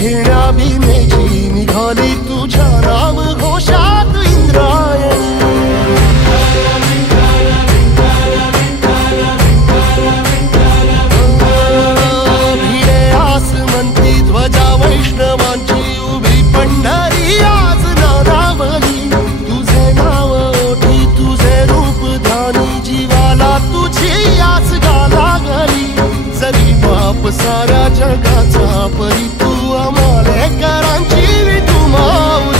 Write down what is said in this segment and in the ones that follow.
घेण्या भीमेची निघाली तुझ्या नाम घोषात इंद्रायणी। भिडे आसमंती ध्वजा वैष्णवांची उभी पंढरी आज नादावली। तुझे नाव ओठी तुझे रूप ध्यानी जीवाला तुझी आस गा लागली। जरी बाप साऱ्या जगाचा परी तू आमालेकरांची विठू माऊली।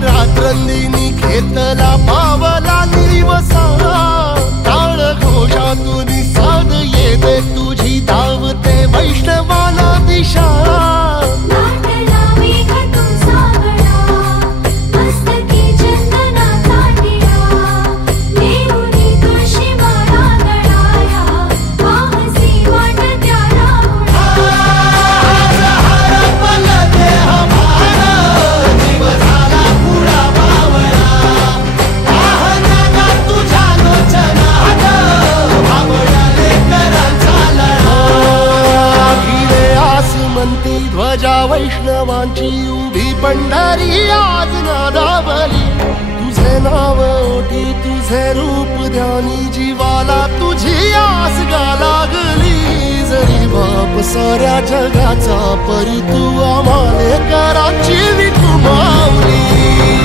रात्रंदिनी घेतला पावला दिवसा। टाळ घोषातून साध येते तुझी धावते वैष्णवाला दिशा। ध्वजा वैष्णवांची उभी पंढरी आज नादावली। तुझे नाव ओठी तुझे रूप ध्यानी जीवाला तुझी आस गा लागली। जरी बाप साऱ्या जगाचा परी तू आमालेकरांची विठू माऊली।